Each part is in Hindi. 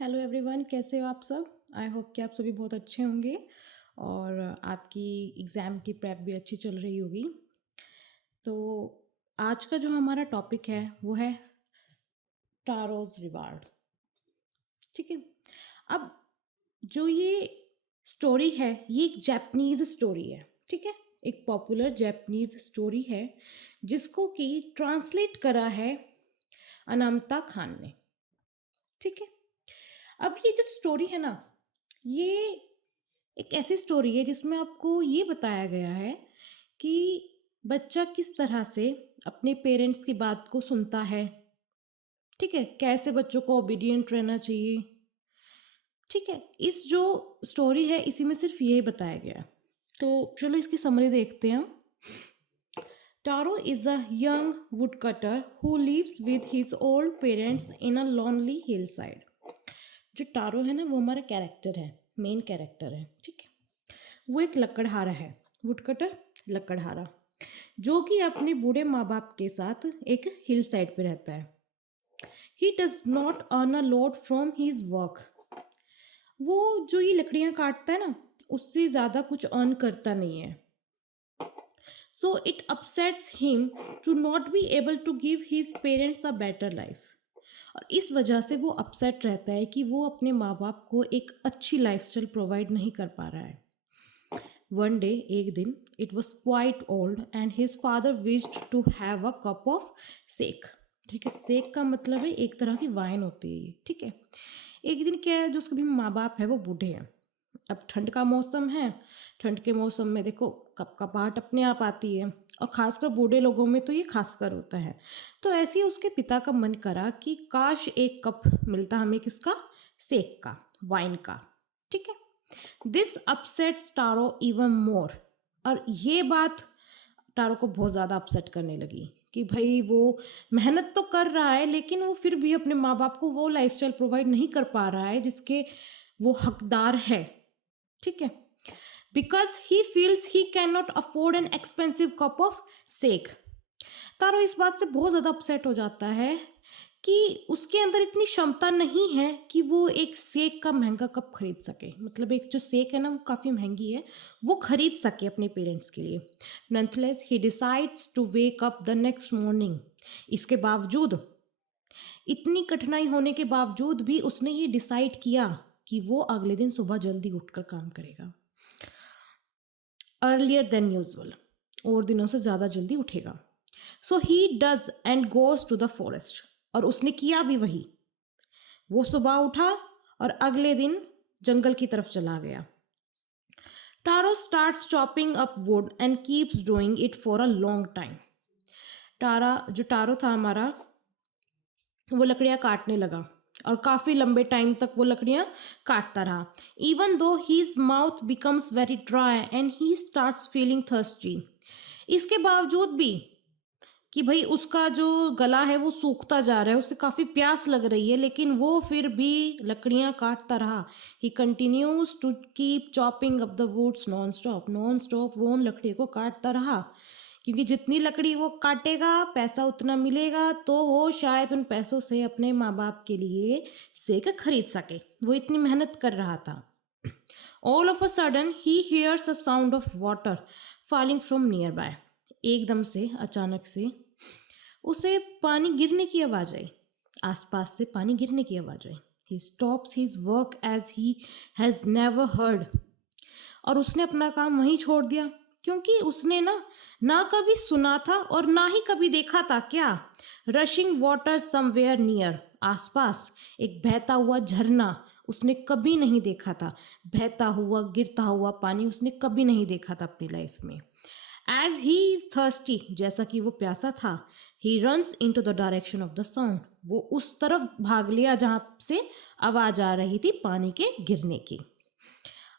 हेलो एवरीवन, कैसे हो आप सब। आई होप कि आप सभी बहुत अच्छे होंगे और आपकी एग्ज़ाम की प्रेप भी अच्छी चल रही होगी। तो आज का जो हमारा टॉपिक है वो है टारोज रिवार्ड। ठीक है। अब जो ये स्टोरी है ये एक जापानीज स्टोरी है। ठीक है। एक पॉपुलर जापानीज स्टोरी है जिसको कि ट्रांसलेट करा है अनामिका खान ने। ठीक है। अब ये जो स्टोरी है ना, ये एक ऐसी स्टोरी है जिसमें आपको ये बताया गया है कि बच्चा किस तरह से अपने पेरेंट्स की बात को सुनता है। ठीक है। कैसे बच्चों को ओबीडियंट रहना चाहिए। ठीक है। इस जो स्टोरी है इसी में सिर्फ यही बताया गया है। तो चलो इसकी समरी देखते हैं हम। Taro is a young woodcutter who lives with his old parents in a lonely hillside. जो टारो है ना वो हमारा कैरेक्टर है, मेन कैरेक्टर है। ठीक है। वो एक लकड़हारा है, वुडकटर लकड़हारा, जो कि अपने बूढ़े माँ बाप के साथ एक हिल साइड पे रहता है। He does not earn a lot from his work. वो जो ये लकड़ियाँ काटता है ना उससे ज़्यादा कुछ अर्न करता नहीं है। So it upsets him to not be able to give his parents a better life. और इस वजह से वो अपसेट रहता है कि वो अपने माँ बाप को एक अच्छी लाइफस्टाइल प्रोवाइड नहीं कर पा रहा है। वन डे, एक दिन, it was quite old and his father wished to have a cup of sake. ठीक है। सेक का मतलब है एक तरह की वाइन होती है ये। ठीक है। एक दिन क्या है, जो उसके भी माँ बाप है वो बूढ़े हैं। अब ठंड का मौसम है। ठंड के मौसम में देखो कपकपाहट अपने आप आती है और खासकर बूढ़े लोगों में तो ये खासकर होता है। तो ऐसे ही उसके पिता का मन करा कि काश एक कप मिलता हमें, किसका, सेक का, वाइन का। ठीक है। This upsets Taro even more. और ये बात टारो को बहुत ज़्यादा अपसेट करने लगी कि भाई वो मेहनत तो कर रहा है लेकिन वो फिर भी अपने माँ बाप को वो लाइफस्टाइल प्रोवाइड नहीं कर पा रहा है जिसके वो हकदार है। ठीक है। Because he feels he can not afford an expensive cup of sake. Taro इस बात से बहुत ज़्यादा अपसेट हो जाता है कि उसके अंदर इतनी क्षमता नहीं है कि वो एक सेक का महंगा कप खरीद सके। मतलब एक जो सेक है ना वो काफ़ी महंगी है, वो खरीद सके अपने पेरेंट्स के लिए। Nonetheless he decides to wake up the next morning. इसके बावजूद, इतनी कठिनाई होने के बावजूद भी उसने ये डिसाइड किया कि वो अगले दिन सुबह जल्दी उठकर काम करेगा, अर्लियर देन यूजल, और दिनों से ज़्यादा जल्दी उठेगा। So he does and goes to the forest. और उसने किया भी वही। वो सुबह उठा और अगले दिन जंगल की तरफ चला गया। Taro starts chopping up wood and keeps doing it for a long time. Taro था हमारा, वो लकड़ियाँ काटने लगा और काफ़ी लंबे टाइम तक वो लकड़ियाँ काटता रहा। Even though his mouth becomes very dry and he starts feeling thirsty. इसके बावजूद भी कि भाई उसका जो गला है वो सूखता जा रहा है, उसे काफ़ी प्यास लग रही है, लेकिन वो फिर भी लकड़ियाँ काटता रहा। He continues to keep chopping up the woods non stop वो उन लकड़ी को काटता रहा, क्योंकि जितनी लकड़ी वो काटेगा पैसा उतना मिलेगा, तो वो शायद उन पैसों से अपने माँ बाप के लिए सेक खरीद सके। वो इतनी मेहनत कर रहा था। All of a sudden he hears a sound of water falling from near by. एकदम से, अचानक से उसे पानी गिरने की आवाज़ आई। आसपास से पानी गिरने की आवाज़ आई। He stops his work as he has never heard. और उसने अपना काम वहीं छोड़ दिया, क्योंकि उसने ना कभी सुना था और ना ही कभी देखा था क्या, रशिंग वाटर समवेयर नियर, आसपास एक बहता हुआ झरना उसने कभी नहीं देखा था। बहता हुआ गिरता हुआ पानी उसने कभी नहीं देखा था अपनी लाइफ में। एज ही इज थर्स्टी, जैसा कि वो प्यासा था, he runs into the direction of the sound, वो उस तरफ भाग लिया जहाँ से आवाज़ आ रही थी पानी के गिरने की।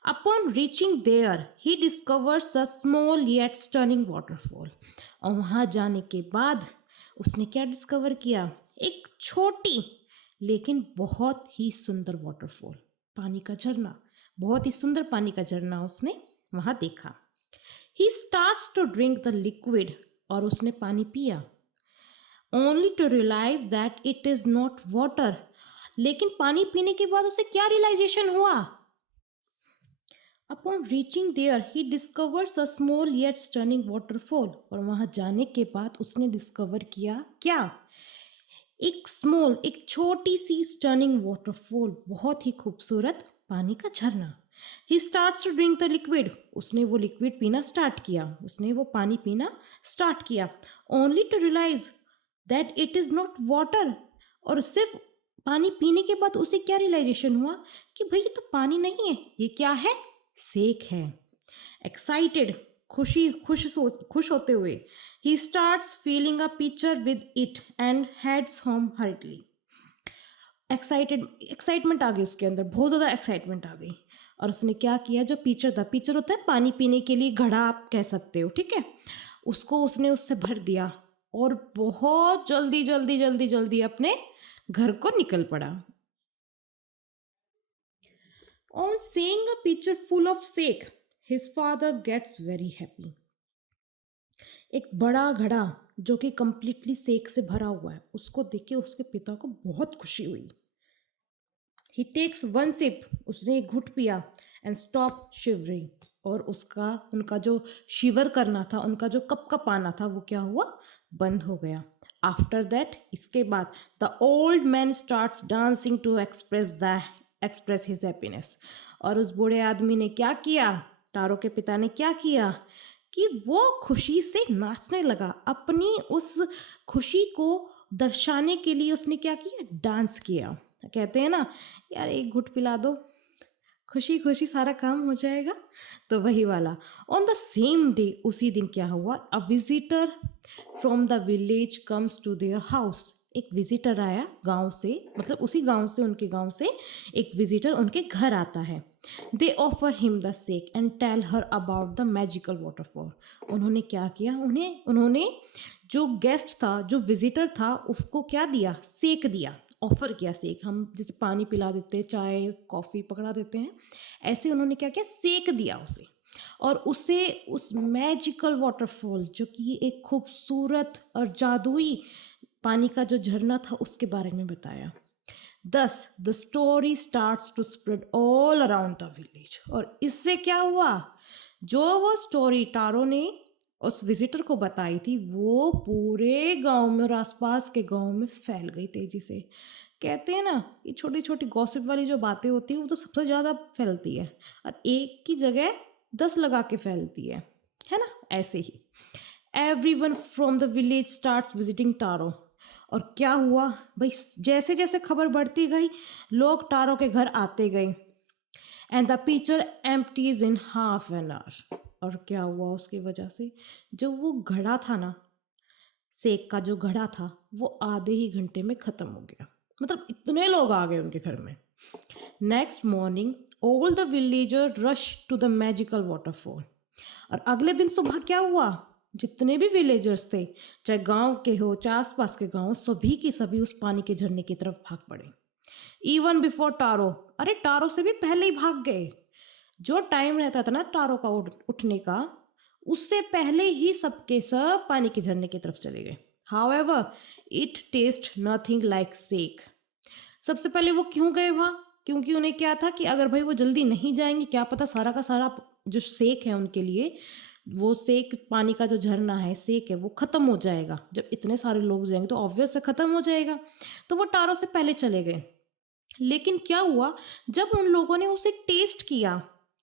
Upon reaching there he discovers a small yet stunning waterfall. और वहाँ जाने के बाद उसने क्या डिस्कवर किया, एक छोटी लेकिन बहुत ही सुंदर वाटरफॉल, पानी का झरना, बहुत ही सुंदर पानी का झरना उसने वहाँ देखा। He starts to drink the liquid, और उसने पानी पिया, only to realise that it is not water, लेकिन पानी पीने के बाद उसे क्या रियलाइजेशन हुआ? Upon reaching there he discovers a small yet stunning waterfall. और वहां जाने के बाद उसने डिस्कवर किया क्या? एक छोटी सी स्टनिंग वाटरफॉल, बहुत ही खूबसूरत पानी का झरना। He starts to drink the liquid. उसने वो लिक्विड पीना स्टार्ट किया, उसने वो पानी पीना स्टार्ट किया। Only to realise that it is not water. और सिर्फ पानी पीने के बाद उसे क्या रियलाइजेशन हुआ कि भाई ये तो पानी नहीं है, ये क्या है? सेक है। एक्साइटेड, खुश होते हुए, he starts feeling a picture with it and heads home heartily. Excitement आ गई उसके अंदर, बहुत ज़्यादा एक्साइटमेंट आ गई। और उसने क्या किया, जो पिक्चर था, पिक्चर होता है पानी पीने के लिए घड़ा आप कह सकते हो, ठीक है, उसको उसने उससे भर दिया और बहुत जल्दी जल्दी जल्दी जल्दी अपने घर को निकल पड़ा। On seeing a pitcher full of sake, his father gets very happy. एक बड़ा घड़ा जो कि कंप्लीटली सेक से भरा हुआ है, उसको देख के उसके पिता को बहुत खुशी हुई। ही टेक्स वन सिप, उसने एक घुट पिया, एंड स्टॉप शिवरिंग। और उनका जो शिवर करना था, उनका जो कप कप आना था, वो क्या हुआ? बंद हो गया। आफ्टर दैट, इसके बाद, the old man starts dancing to express his happiness. और उस बूढ़े आदमी ने क्या किया, टारो के पिता ने क्या किया कि वो खुशी से नाचने लगा। अपनी उस खुशी को दर्शाने के लिए उसने क्या किया? डांस किया। कहते हैं ना यार, एक घुट पिला दो, खुशी खुशी सारा काम हो जाएगा, तो वही वाला। ऑन द सेम डे, उसी दिन क्या हुआ? A visitor from the village comes to their house. एक विजिटर आया गांव से, मतलब उसी गांव से, उनके गांव से एक विजिटर उनके घर आता है। They offer him the sake and tell her about the magical waterfall. उन्होंने क्या किया, उन्होंने जो गेस्ट था, जो विजिटर था, उसको क्या दिया? सेक दिया, ऑफर किया सेक। हम जैसे पानी पिला देते हैं, चाय कॉफ़ी पकड़ा देते हैं, ऐसे उन्होंने क्या किया? सेक दिया उसे। और उसे उस मैजिकल वाटरफॉल, जो कि एक खूबसूरत और जादुई पानी का जो झरना था, उसके बारे में बताया। Thus, the story starts to spread all around the village. और इससे क्या हुआ? जो वो स्टोरी टारो ने उस विजिटर को बताई थी, वो पूरे गांव में और आसपास के गांव में फैल गई तेजी से। कहते हैं ना, ये छोटी छोटी गॉसिप वाली जो बातें होती हैं, वो तो सबसे ज़्यादा फैलती है, और एक की जगह 10 लगा के फैलती है ना? ऐसे ही everyone from the village starts visiting Taro. और क्या हुआ भाई, जैसे जैसे खबर बढ़ती गई, लोग टारो के घर आते गए। And the picture empties in half an hour. और क्या हुआ उसकी वजह से? जो वो घड़ा था ना, सेक का जो घड़ा था, वो आधे ही घंटे में ख़त्म हो गया। मतलब इतने लोग आ गए उनके घर में। Next morning, all the villager rush to the magical waterfall. और अगले दिन सुबह क्या हुआ? जितने भी विलेजर्स थे, चाहे गांव के हो, चाहे आसपास के गांव, सभी की सभी उस पानी के झरने की तरफ भाग पड़े। इवन बिफोर टारो, अरे टारो से भी पहले ही भाग गए। जो टाइम रहता था ना टारो का उठने का, उससे पहले ही सबके सब पानी के झरने की तरफ चले गए। However, it taste nothing like sake. सबसे पहले वो क्यों गए वहाँ? क्योंकि उन्हें क्या था कि अगर भाई वो जल्दी नहीं जाएंगे, क्या पता सारा का सारा जो सेक है उनके लिए, वो सेक पानी का जो झरना है, सेक है, वो ख़त्म हो जाएगा। जब इतने सारे लोग जाएंगे तो ऑब्वियस से ख़त्म हो जाएगा। तो वो टारो से पहले चले गए। लेकिन क्या हुआ, जब उन लोगों ने उसे टेस्ट किया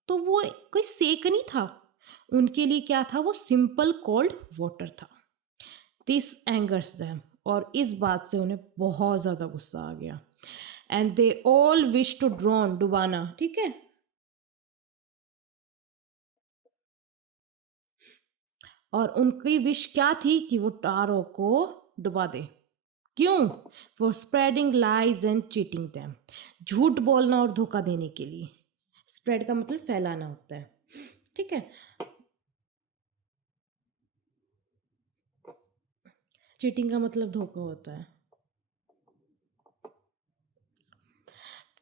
तो वो कोई सेक नहीं था, उनके लिए क्या था? वो सिंपल कोल्ड वाटर था। This angers them. और इस बात से उन्हें बहुत ज़्यादा गुस्सा आ गया। And they all wish to drown, डुबाना, ठीक है। और उनकी विश क्या थी? कि वो टारो को डुबा दे। क्यों? For spreading lies and cheating them. झूठ बोलना और धोखा देने के लिए। स्प्रेड का मतलब फैलाना होता है, ठीक है। चीटिंग का मतलब धोखा होता है।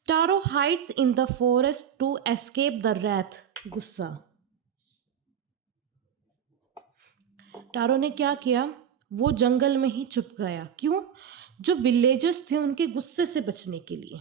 Taro hides in the forest to escape the wrath, गुस्सा। टारो ने क्या किया? वो जंगल में ही छुप गया। क्यों? जो विलेजर्स थे उनके गुस्से से बचने के लिए।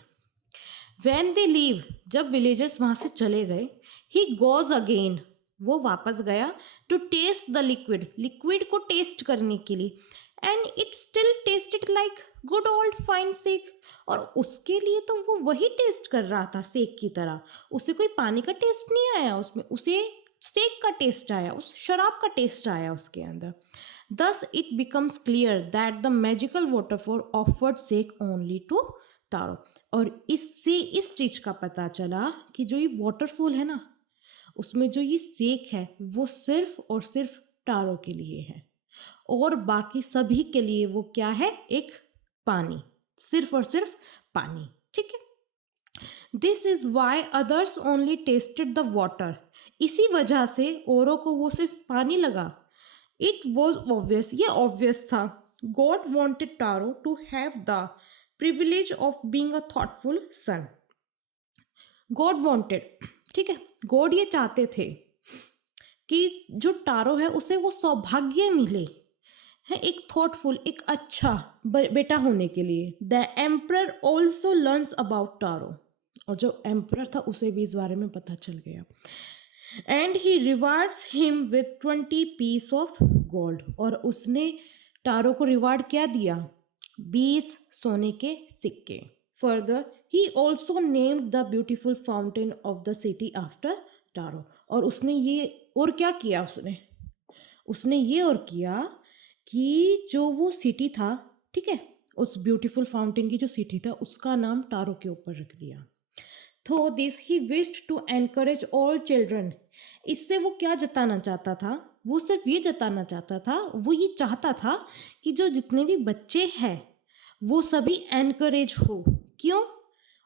When they leave, जब विलेजर्स वहां से चले गए, he goes again, वो वापस गया to taste the liquid, liquid को टेस्ट करने के लिए, and it still tasted like good old fine steak, और उसके लिए तो वो वही टेस्ट कर रहा था सेक की तरह, उसे कोई पानी का टेस्ट नहीं आया उसमें, उसे स्टेक का टेस्ट आया, उस शराब का टेस्ट आया उसके अंदर। Thus it becomes clear that the magical waterfall offered sake only to तारो। और इससे इस चीज का पता चला कि जो ये वाटरफॉल है ना, उसमें जो ये सेक है वो सिर्फ और सिर्फ टारो के लिए है, और बाकी सभी के लिए वो क्या है, एक पानी, सिर्फ और सिर्फ पानी। ठीक है, this is why others only tasted the water, इसी वजह से औरों को वो सिर्फ पानी लगा। इट वॉज ऑब्वियस, ये ऑब्वियस था, God wanted Taro to have the privilege of being a thoughtful son. God wanted, ठीक है, गॉड ये चाहते थे कि जो टारो है उसे वो सौभाग्य मिले है एक थॉटफुल, एक अच्छा बेटा होने के लिए। The emperor also learns about Taro, और जो एम्परर था उसे भी इस बारे में पता चल गया। And he rewards him with 20 piece of gold, और उसने टारो को रिवार्ड क्या दिया, 20 सोने के सिक्के। Further he also named the beautiful fountain of the city after Taro, और उसने ये और क्या किया, उसने ये और किया कि जो वो सिटी था, ठीक है, उस ब्यूटीफुल फाउंटेन की जो सिटी था उसका नाम टारो के ऊपर रख दिया। तो this he wished to encourage all children, इससे वो क्या जताना चाहता था, वो सिर्फ ये जताना चाहता था, वो ये चाहता था कि जो जितने भी बच्चे हैं वो सभी एनकरेज हो। क्यों,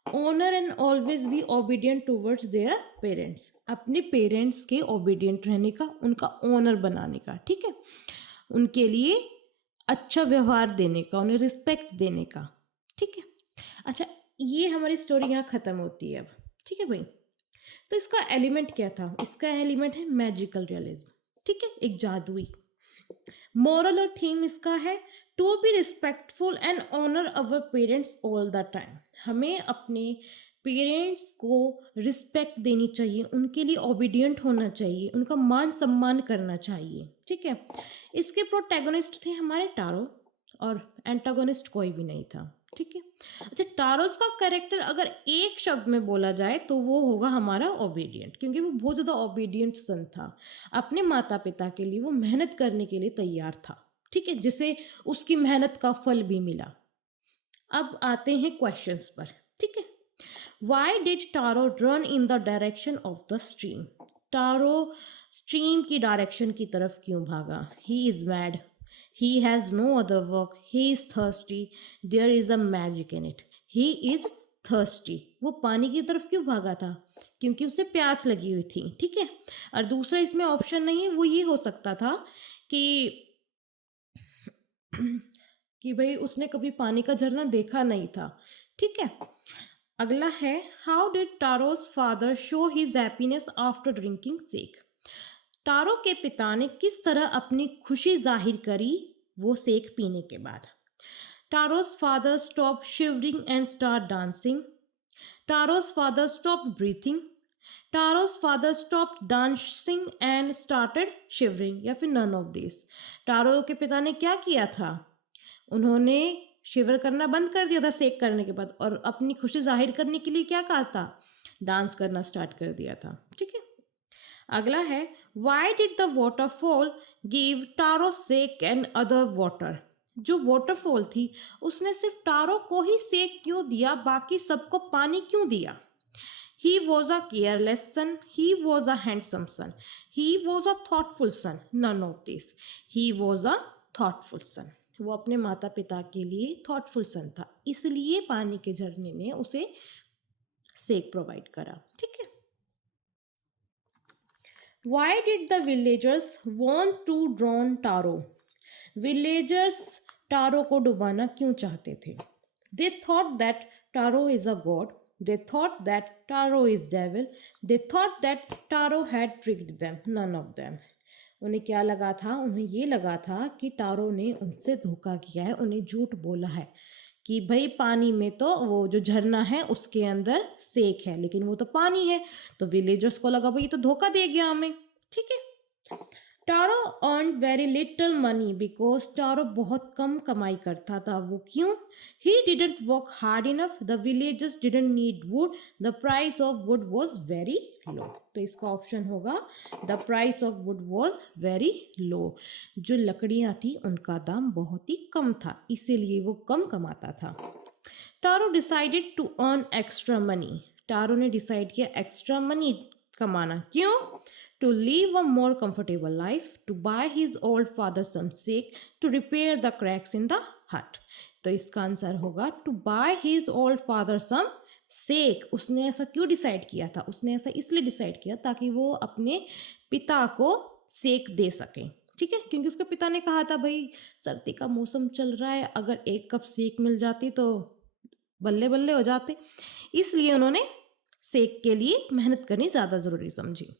honour and always be obedient towards their parents, अपने पेरेंट्स के ओबीडियंट रहने का, उनका ऑनर बनाने का, ठीक है, उनके लिए अच्छा व्यवहार देने का, उन्हें रिस्पेक्ट देने का। ठीक है, अच्छा, ये हमारी स्टोरी यहाँ ख़त्म होती है अब। ठीक है भाई, तो इसका एलिमेंट क्या था, इसका एलिमेंट है मैजिकल रियलिज्म। ठीक है, एक जादुई। मॉरल और थीम इसका है to be respectful and honour our parents all the time, हमें अपने पेरेंट्स को रिस्पेक्ट देनी चाहिए, उनके लिए ओबीडियंट होना चाहिए, उनका मान सम्मान करना चाहिए। ठीक है, इसके प्रोटैगनिस्ट थे हमारे टारो, और एंटागोनिस्ट कोई भी नहीं था। ठीक है, अच्छा, टारोस का कैरेक्टर अगर एक शब्द में बोला जाए तो वो होगा हमारा ओबीडियंट, क्योंकि वो बहुत ज़्यादा ओबीडियंट सन था, अपने माता पिता के लिए वो मेहनत करने के लिए तैयार था। ठीक है, जिसे उसकी मेहनत का फल भी मिला। अब आते हैं क्वेश्चंस पर। ठीक है, why did Taro run in the direction of the stream, Taro stream की डायरेक्शन की तरफ क्यों भागा। He is mad, he has no other work, he is thirsty, there is a magic in it, he is thirsty, वो पानी की तरफ क्यों भागा था, क्योंकि उसे प्यास लगी हुई थी। ठीक है, और दूसरा इसमें ऑप्शन नहीं है, वो ये हो सकता था कि कि भाई उसने कभी पानी का झरना देखा नहीं था। ठीक है, अगला है, how did Taro's father show his happiness after drinking sake, Taro के पिता ने किस तरह अपनी खुशी जाहिर करी वो सेक पीने के बाद। Taro's father stop shivering and start dancing, Taro's father stop breathing, Taro's father stop dancing and started shivering, या फिर नन ऑफ दिस। टारो के पिता ने क्या किया था, उन्होंने शिवर करना बंद कर दिया था सेक करने के बाद, और अपनी खुशी जाहिर करने के लिए क्या कहा था, डांस करना स्टार्ट कर दिया था। ठीक है, अगला है, why did the waterfall give Taro sake and other water, जो वाटरफॉल थी उसने सिर्फ टारो को ही सेक क्यों दिया, बाकी सबको पानी क्यों दिया। He was a careless son, he was a handsome son, he was a thoughtful son, none of this, he was a thoughtful son, वो अपने माता पिता के लिए थॉटफुल सन था, इसलिए पानी के झरने ने उसे सेक प्रोवाइड करा। ठीक है, Why did the villagers want to drown Taro? Villagers Taro को डुबाना क्यों चाहते थे? They thought that Taro is a god. They thought that Taro is devil. They thought that Taro had tricked them. None of them. उन्हें क्या लगा था? उन्हें ये लगा था कि टारो ने उनसे धोखा किया है, उन्हें झूठ बोला है। कि भाई पानी में तो वो जो झरना है उसके अंदर सेक है, लेकिन वो तो पानी है। तो विलेजर्स को लगा भाई ये तो धोखा दे गया हमें, ठीक है। Taro earn very little money because Taro बहुत कम कमाई करता था। वो क्यों? He didn't work hard enough, the villagers didn't need wood, the price of wood was very low. तो इसका ऑप्शन होगा the price of wood was very low. जो लकड़ियां थी उनका दाम बहुत ही कम था, इसीलिए वो कम कमाता था। Taro decided to earn extra money. Taro ने डिसाइड किया एक्स्ट्रा मनी कमाना। क्यों? To live a more comfortable life, to buy his old father some sake, to repair the cracks in the hut. तो इसका आंसर होगा to buy his old father some sake. उसने ऐसा क्यों डिसाइड किया था? उसने ऐसा इसलिए डिसाइड किया ताकि वो अपने पिता को सेक दे सके, ठीक है। क्योंकि उसके पिता ने कहा था भाई सर्दी का मौसम चल रहा है, अगर एक कप सेक मिल जाती तो बल्ले बल्ले हो जाते, इसलिए उन्होंने सेक के लिए मेहनत करनी ज़्यादा ज़रूरी समझी।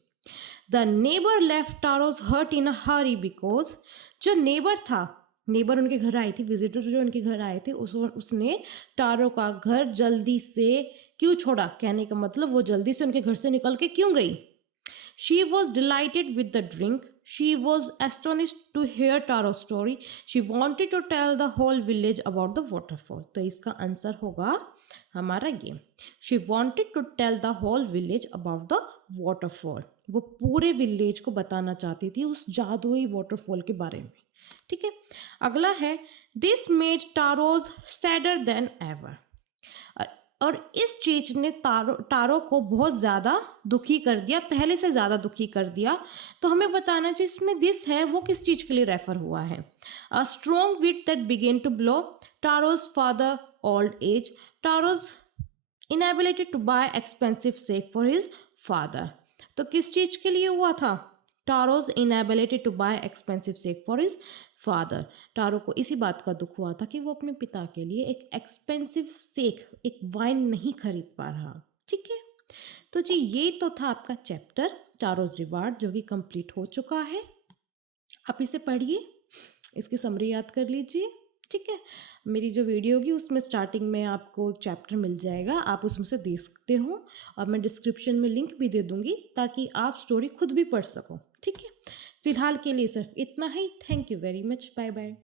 The neighbour left Taro's hut in a hurry because जो नेबर था, नेबर उनके घर आई थी, विजिटर जो उनके घर आए थे, उसने टारो का घर जल्दी से क्यों छोड़ा? कहने का मतलब वो जल्दी से उनके घर से निकल के क्यों गई? She was delighted with the drink. She was astonished to hear Taro's story. She wanted to tell the whole village about the waterfall. तो इसका आंसर होगा हमारा ये. She wanted to tell the whole village about the waterfall. वो पूरे विलेज को बताना चाहती थी उस जादुई वाटरफॉल के बारे में, ठीक है। अगला है this made Taro's sadder than ever. और इस चीज ने टारो को बहुत ज़्यादा दुखी कर दिया, पहले से ज़्यादा दुखी कर दिया। तो हमें बताना चाहिए इसमें दिस है वो किस चीज़ के लिए रेफर हुआ है। A strong wind that began to blow, Taro's father old age, Taro's inability to buy expensive sake for his father. तो किस चीज़ के लिए हुआ था? Taro's inability to buy expensive sake for his father. Taro को इसी बात का दुख हुआ था कि वो अपने पिता के लिए एक एक्सपेंसिव सेक, एक वाइन नहीं खरीद पा रहा, ठीक है। तो जी ये तो था आपका चैप्टर टारोज रिवार्ड जो कि कंप्लीट हो चुका है। आप इसे पढ़िए, इसकी समरी याद कर लीजिए, ठीक है। मेरी जो वीडियो होगी उसमें स्टार्टिंग में आपको चैप्टर मिल जाएगा, आप उसमें से देख सकते हो, और मैं डिस्क्रिप्शन में लिंक भी दे दूँगी ताकि आप स्टोरी खुद भी पढ़ सको, ठीक है। फिलहाल के लिए सिर्फ इतना ही। Thank you very much, bye bye.